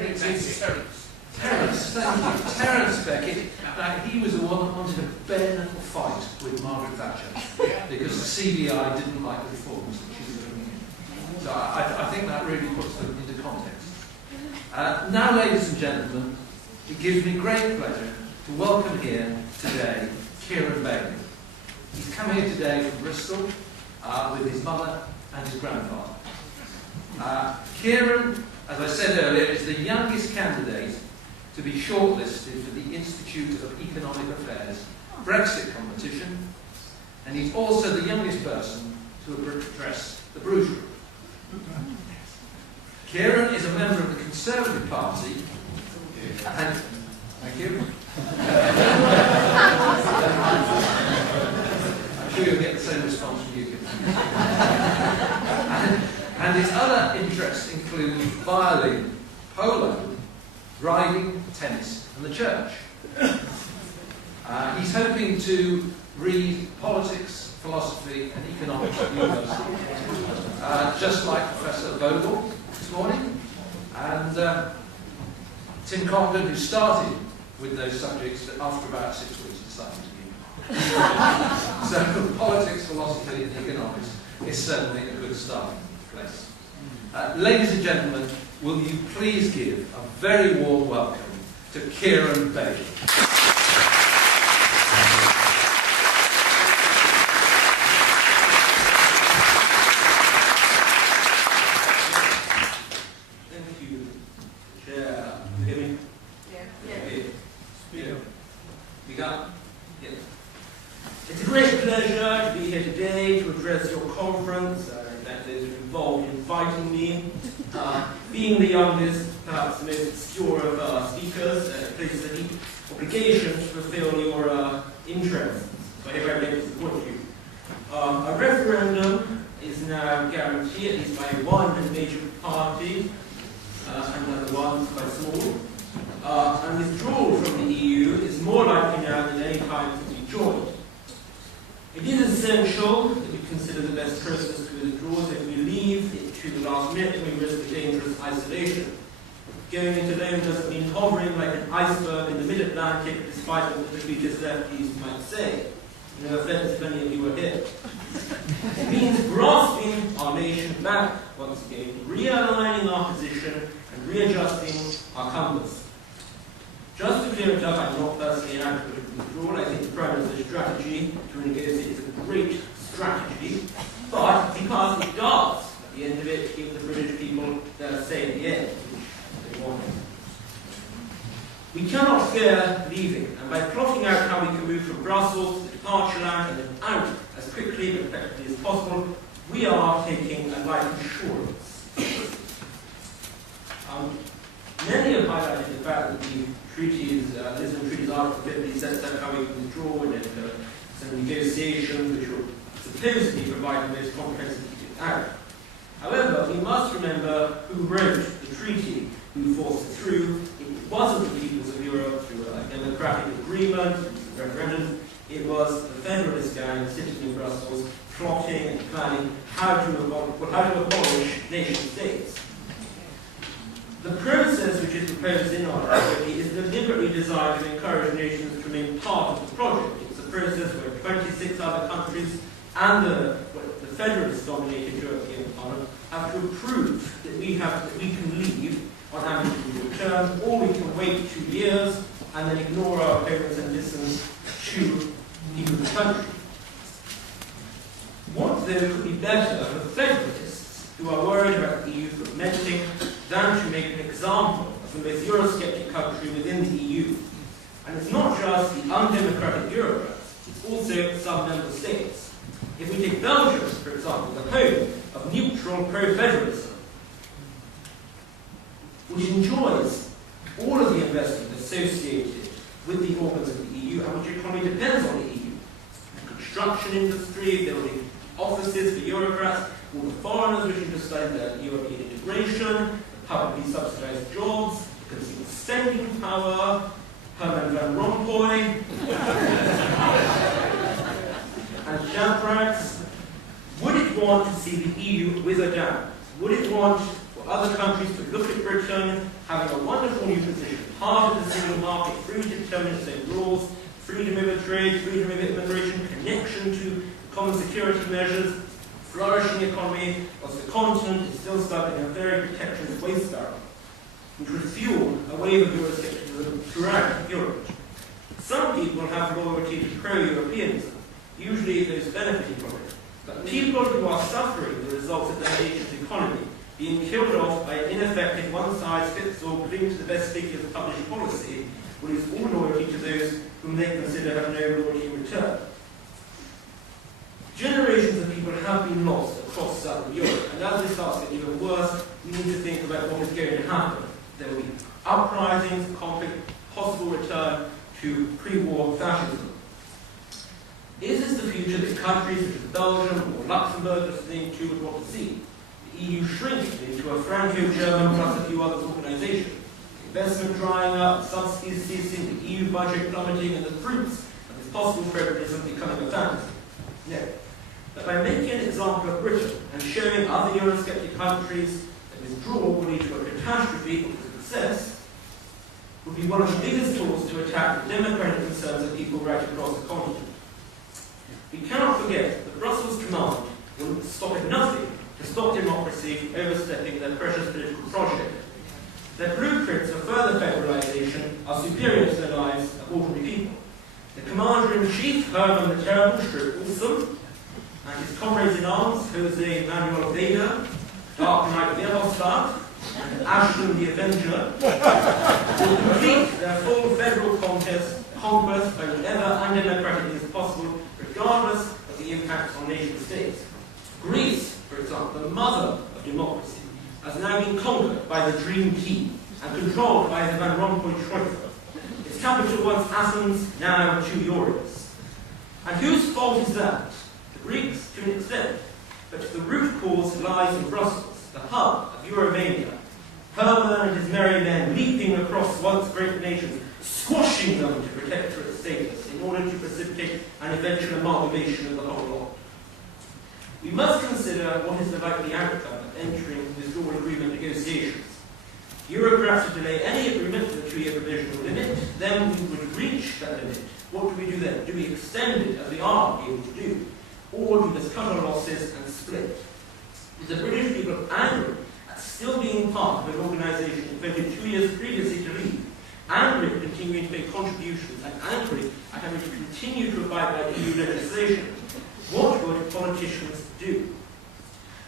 Terence, thank you. Terence Beckett. He was the one that wanted a bare knuckle fight with Margaret Thatcher because the CBI didn't like the reforms that she was bringing in. So I think that really puts them into context. Now, ladies and gentlemen, it gives me great pleasure to welcome here today 13baileu. He's come here today from Bristol with his mother and his grandfather. Kieran, as I said earlier, is the youngest candidate to be shortlisted for the Institute of Economic Affairs Brexit competition, and he's also the youngest person to address the Bruges Group. Kieran is a member of the Conservative Party, and thank you. I'm sure you'll get the same response from you. And his other interests include violin, polo, riding, tennis, and the church. He's hoping to read politics, philosophy, and economics at university, just like Professor Vogel this morning, and Tim Congdon, who started with those subjects after about 6 weeks decided to give up. So politics, philosophy, and economics is certainly a good starting place. Ladies and gentlemen, will you please give a very warm welcome to 13baileu. It's a great pleasure to be here today to address your conference, that is involved in inviting me. Being the youngest, perhaps the most obscure of speakers, places a deep obligation to fulfill your interests. So I hereby make to support you. A referendum is now guaranteed, at least by one major party, and another one quite small. And withdrawal from the EU is more likely now than any time to be joined. It is essential that we consider the best process to withdraw, so if we leave it to the last minute, we risk a dangerous isolation. Going it alone doesn't mean hovering like an iceberg in the mid-Atlantic, despite what the defeatist lefties might say. No offense if any of you are here. It means grasping our nation back once again, realigning our position and readjusting our compass. Just to clear it up, I'm not personally an advocate of withdrawal. I think the Prime Minister's strategy to renegotiate is a great strategy, but because it does, at the end of it, give the British people their say at the end, which they want. We cannot fear leaving, and by plotting out how we can move from Brussels to the departure line and then out as quickly but effectively as possible, we are taking a life insurance. Many have highlighted the fact that the treaties, Lisbon Treaties Article 50 sets out how we can withdraw and then some negotiations which will supposedly provide the most comprehensive ticket out. However, we must remember who wrote the treaty, who forced it through. It wasn't the peoples of Europe through a democratic agreement, referendum. It was the federalist gang sitting in Brussels, plotting and planning how to abolish nation states. The process which is proposed in our treaty is deliberately designed to encourage nations to remain part of the project. It's a process where 26 other countries and the federalist-dominated European Parliament have to approve that we can leave on amicable terms, or we can wait 2 years and then ignore our opponents and listen to people in the country. What, though, could be better for federalists who are worried about the EU fragmenting than to make an example of the most Eurosceptic country within the EU? And it's not just the undemocratic bureaucrats, it's also some member states. If we take Belgium, for example, the home of neutral pro-federalism, which enjoys all of the investment associated with the organs of the EU, and which economy depends on the EU. The construction industry, building offices for bureaucrats, all the foreigners wishing to study their European integration, publicly subsidized jobs, consumer spending power, Herman Van Rompuy, and Jamprax. Would it want to see the EU wither down? Would it want for other countries could look at Britain having a wonderful new position, part of the single market, free to determine its own rules, freedom over trade, freedom over immigration, connection to common security measures, flourishing economy, whilst the continent is still stuck in a very protectionist waste spiral, which would fuel a wave of Euroscepticism throughout Europe. Some people have loyalty to pro-Europeanism, usually those benefiting from it. But people who are suffering the results of their nation's economy, being killed off by an ineffective one-size-fits-all cling to the best figures of published policy, will lose all loyalty to those whom they consider have no loyalty in return. Generations of people have been lost across southern Europe, and as this starts to get even worse, we need to think about what is going to happen. There will be uprisings, conflict, possible return to pre-war fascism. Is this the future that countries such as Belgium or Luxembourg are saying too would want to see? The EU shrinking into a Franco-German plus a few other organisations. Investment drying up, subsidies ceasing, the EU budget plummeting, and the fruits of this possible federalism becoming a fantasy. No. But by making an example of Britain and showing other Eurosceptic countries that withdrawal will lead to a catastrophe or a success, would be one of the biggest tools to attack the democratic concerns of people right across the continent. We cannot forget that Brussels' command will stop at nothing to stop democracy overstepping their precious political project. Their blueprints of further federalisation are superior to the lives of ordinary people. The Commander-in-Chief, Herman the Terrible, Strip-Wilson, and his comrades in arms, Jose Manuel Vega, Dark Knight Verhofstadt, and Ashton the Avenger, will complete their full federal conquest by whatever undemocratic is possible, regardless of the impact on nation-states. Greece, for example, the mother of democracy, has now been conquered by the Dream Team and controlled by the Van Rompuy Troika. Its capital once Athens, now 2 euros. And whose fault is that? The Greeks, to an extent, but the root cause lies in Brussels, the hub of Euromania. Herman and his merry men leaping across once great nations, squashing them to protectorate status in order to precipitate an eventual amalgamation of the whole lot. We must consider what is the likely outcome of entering withdrawal agreement negotiations. Bureaucrats would delay any agreement to the 2-year provisional limit, then we would reach that limit. What do we do then? Do we extend it, as we are able to do? Or do we just cut our losses and split? Is the British people angry at still being part of an organisation invented 2 years previously to leave, angry at continuing to make contributions, and angry at having to continue to abide by EU legislation? What would politicians do?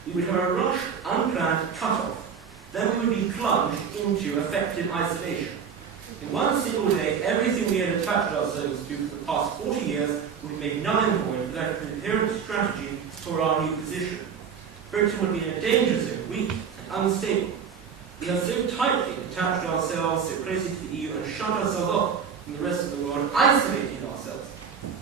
We would have a rushed, unplanned cut-off. Then we would be plunged into effective isolation. In one single day, everything we had attached ourselves to for the past 40 years would be made null and void without a coherent strategy for our new position. Britain would be in a danger zone, weak and unstable. We have so tightly attached ourselves so closely to the EU and shut ourselves off from the rest of the world, isolating ourselves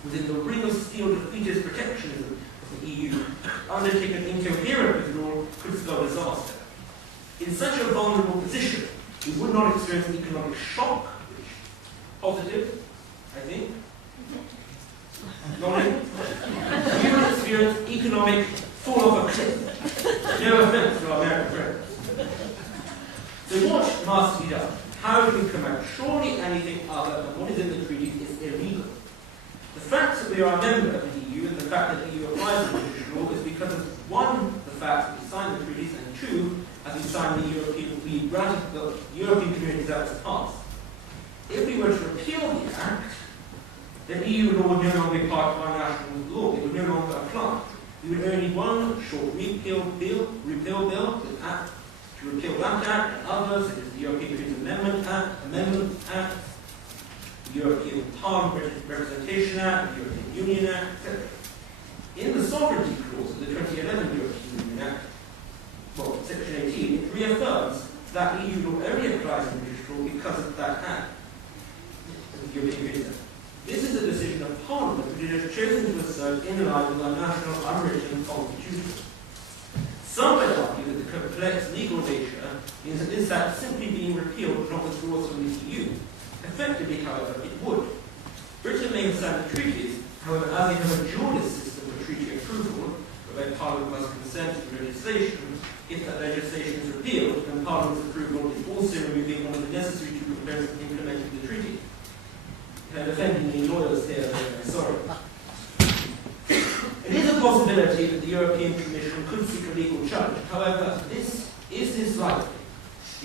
within the ring of steel defeatist protectionism of the EU. Undertaking an incoherent withdrawal could spell disaster. In such a vulnerable position, we would not experience an economic shock, which positive, I think. Nodding. We would experience economic fall off a cliff. No offense to our American friends. So what must be done? How do we come out? Surely anything other than what is in the treaty is illegal. The fact that we are a member of the EU and the fact that the EU applies to British law is because of, one, the fact that we signed the treaties, and two, as we signed the European Communities Act as passed. If we were to repeal the Act, then EU law would no longer be part of our national law. It would no longer apply. We would only one short repeal bill, with Act to repeal that Act and others, such as the European Community Amendment Act, the European Parliament Representation Act, the European Union Act, etc. In the sovereignty clause of the 2011 European Union Act, well, section 18, it reaffirms that EU law only applies to British law because of that Act, the European Union Act. This is a decision of Parliament that it has chosen to assert in line with our national unwritten constitution. Some might argue that the complex legal nature means that this Act simply being repealed would not withdraw us from the EU. Effectively, however, it would. Britain may have signed the treaties, however, as they have a dualist system for treaty approval, whereby Parliament must consent to legislation, if that legislation is repealed, then were necessary to prevent implementing the treaty. Offending any lawyers here, I'm very sorry. It is a possibility that the European Commission could seek a legal challenge. However, is this likely?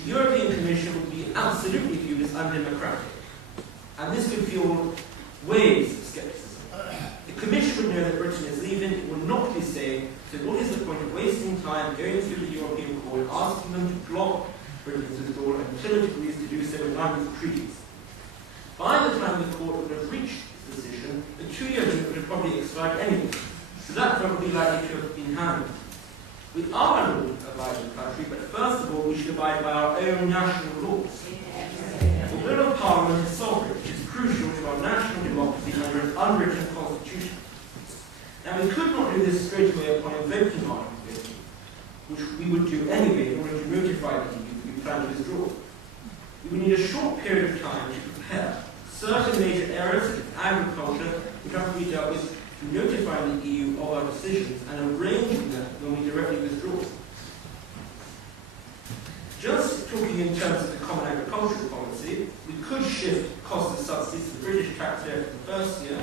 The European Commission would be absolutely viewed as undemocratic, and this could fuel waves of scepticism. The Commission would know that Britain is leaving. It would not be saying, so what is the point of wasting time going through the European Court, asking them to block Britain's withdrawal until it agrees to do so in line with the treaties? By the time the court would have reached this decision, the 2-year limit would have probably expired anyway, so that would be likely to have been handled. We are a law-abiding country, but first of all, we should abide by our own national laws. The will of Parliament is sovereign, which is crucial to our national democracy under an unwritten constitution. Now, we could not do this straight away upon invoking Article 50, which we would do anyway in order to notify the EU that we plan to withdraw. We would need a short period of time to prepare. Certain major areas, such as agriculture, would have to be dealt with to notify the EU of our decisions and arranging them when we directly withdraw. Just talking in terms of the common agricultural policy, we could shift cost of subsidies to the British taxpayer for the first year,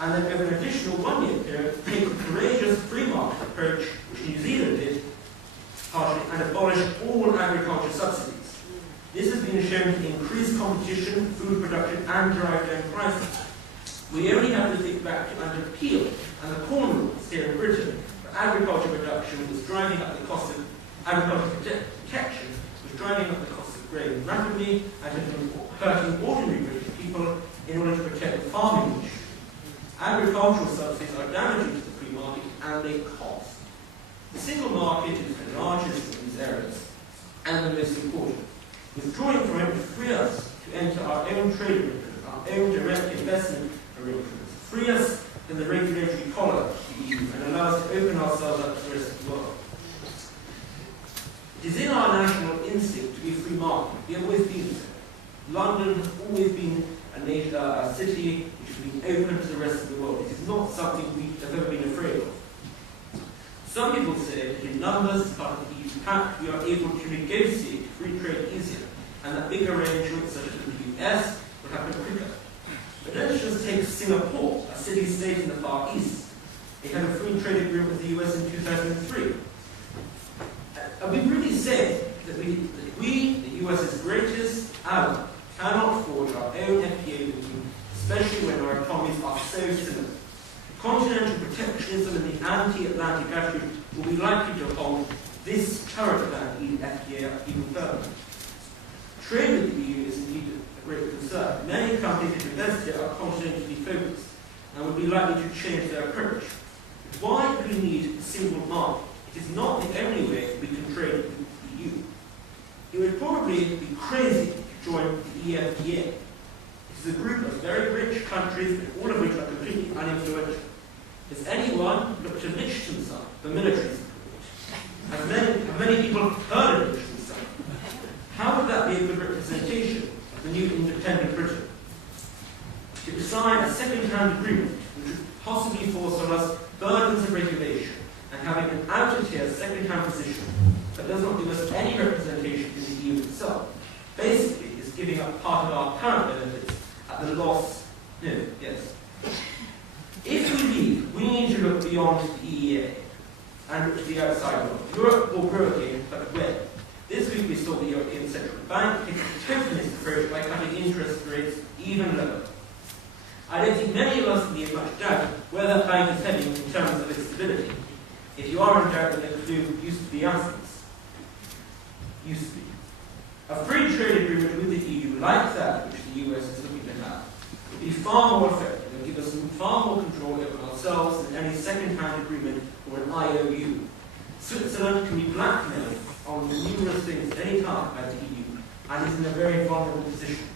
and then over an additional 1-year period, take a courageous free market approach, which New Zealand did, partially, and abolish all agriculture subsidies. This has been shown to increase competition, food production, and drive down prices. We only have to think back to under Peel and the corn rules here in Britain, where agriculture production was driving up the cost of agricultural protection, was driving up the cost of grain rapidly, and had been hurting ordinary British people in order to protect the farming industry. Agricultural subsidies are damaging to the free market, and they cost. The single market is the largest in these areas, and the most important. Withdrawing from it would free us to enter our own trade arrangements, our own direct investment arrangements, free us from the regulatory collar of the EU, and allow us to open ourselves up to the rest of the world. It is in our national instinct to be a free market. We have always been so. London has always been a city which has been open to the rest of the world. It is not something we have ever been afraid of. Some people say that in numbers, as part of the EU Pact, we are able to negotiate free trade easier, and that big arrangements such as the US will happen quicker. But let's just take Singapore, a city-state in the Far East. They had a free trade agreement with the US in 2003. Are we really saying that we, the US's greatest ally, cannot forge our own FTA with them, especially when our economies are so similar? Continental protectionism and the anti-Atlantic attitude will be likely to hold this current FTA even further. Trade with the EU is indeed a great concern. Many companies that invest here are continentally focused and would be likely to change their approach. Why do we need a single market? It is not the only way we can trade with the EU. It would probably be crazy to join the EFTA. It is a group of very rich countries, all of which are completely uninfluential. Has anyone looked at Liechtenstein for military support? Have many people heard of Liechtenstein? How would that be a good representation of the new independent Britain? To sign a second-hand agreement which would possibly force on us burdens of regulation and having an out-of-tier second-hand position that does not give us any representation in the EU itself, basically is giving up part of our current benefits at the loss. No, yes. If we leave, we need to look beyond the EEA and look to the outside world. Europe will grow again, but when? This week we saw the European Central Bank take a protectionist approach by cutting interest rates even lower. I don't think many of us can be in much doubt where that bank is heading in terms of its stability. If you are in doubt, then the clue used to be Athens. Used to be. A free trade agreement with the EU like that which the US is looking to have would be far more effective and give us far more control over ourselves than any second-hand agreement or an IOU. Switzerland can be blackmailed on numerous things at any time by the EU and is in a very vulnerable position.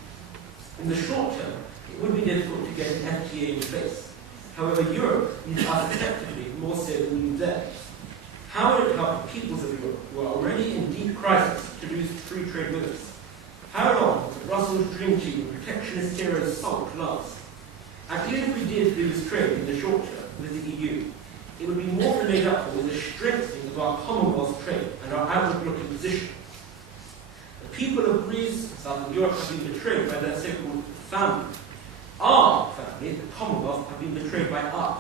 In the short term, it would be difficult to get an FTA in place. However, Europe needs us effectively more so than we need them. How would it help the peoples of Europe, who are already in deep crisis, to lose free trade with us? How long will the Brussels dream team of protectionist heroes sulk last? And even if we did lose trade in the short term with the EU, it would be more than made up for with the strengthening of our Commonwealth trade and our outward-looking position. The people of Greece, Southern Europe have been betrayed by their so-called family. Our family, the Commonwealth, have been betrayed by us.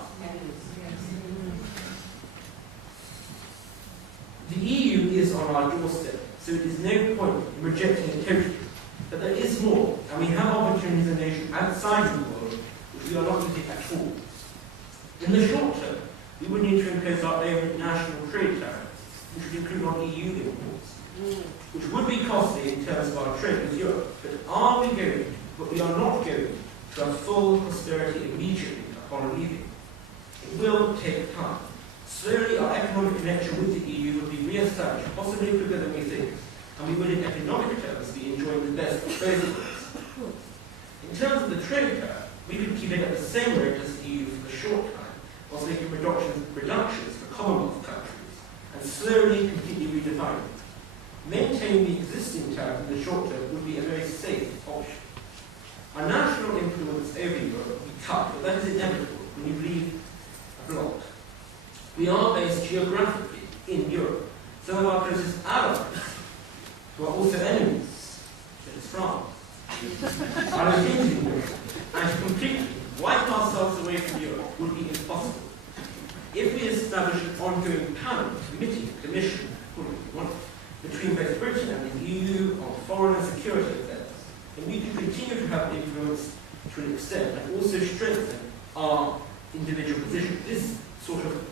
The EU is on our doorstep, so it is no point in rejecting it totally. But there is more, and we have opportunities in a nation outside the world which we are not using at all. In the short term, we would need to impose our own national trade tariffs, which would include on EU imports, which would be costly in terms of our trade with Europe. But are we going, but we are not going, to have full prosperity immediately upon leaving? It will take time. Slowly, our economic connection with the EU would be re-established, possibly quicker than we think, and we would in economic terms be enjoying the best of both worlds. In terms of the trade tariff, we could keep it at the same rate as the EU for a short time, whilst making reductions for Commonwealth countries, and slowly completely redefine it. Maintaining the existing tariff in the short term would be a very safe option. Our national influence over Europe will be cut, but that is inevitable when you leave a bloc. We are based geographically in Europe. Some of our closest allies, who are also enemies, such as France, are located in Europe, and to completely wipe ourselves away from Europe would be impossible. If we establish an ongoing panel, commission, between both Britain and the EU on foreign and security affairs, then we can continue to have influence to an extent and also strengthen our individual position. This sort of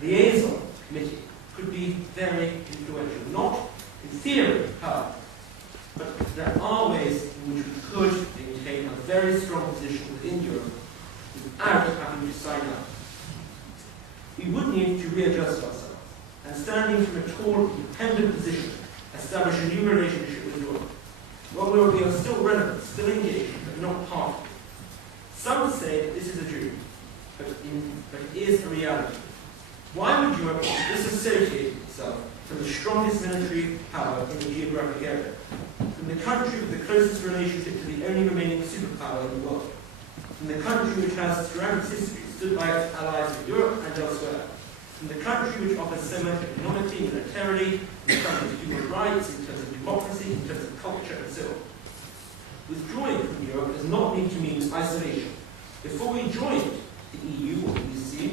liaison committee could be very influential, not in theory, however, but there are ways in which we could maintain a very strong position within Europe without having to sign up. We would need to readjust ourselves and, standing from a tall, independent position, establish a new relationship with Europe, one where we are still relevant, still engaged, but not part of it. Some say this is a dream, but it is a reality. Why would Europe disassociate itself from the strongest military power in the geographic area, from the country with the closest relationship to the only remaining superpower in the world, from the country which has throughout its history stood by its allies in Europe and elsewhere, from the country which offers so much economically, militarily, in terms of human rights, in terms of democracy, in terms of culture, and so on. Withdrawing from Europe does not need to mean isolation. Before we joined the EU, or the EC,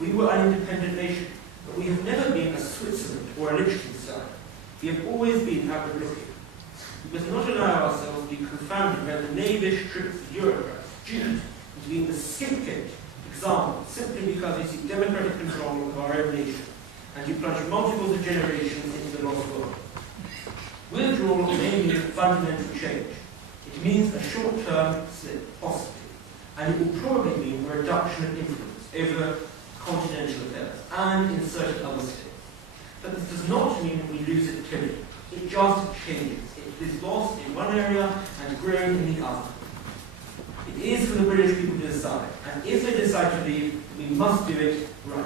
we were an independent nation, but we have never been a Switzerland or a Liechtenstein. We have always been outward-looking. We must not allow ourselves to be confounded by the knavish tricks of bureaucrats, duped into being the scapegoat example simply because we seek democratic control of our own nation, and you plunge multiples of generations into the lost world. Withdrawal may mean fundamental change. It means a short-term slip, possibly, and it will probably mean a reduction of influence over continental affairs and in certain other states. But this does not mean we lose it totally. It just changes. It is lost in one area and grown in the other. It is for the British people to decide, and if they decide to leave, we must do it right.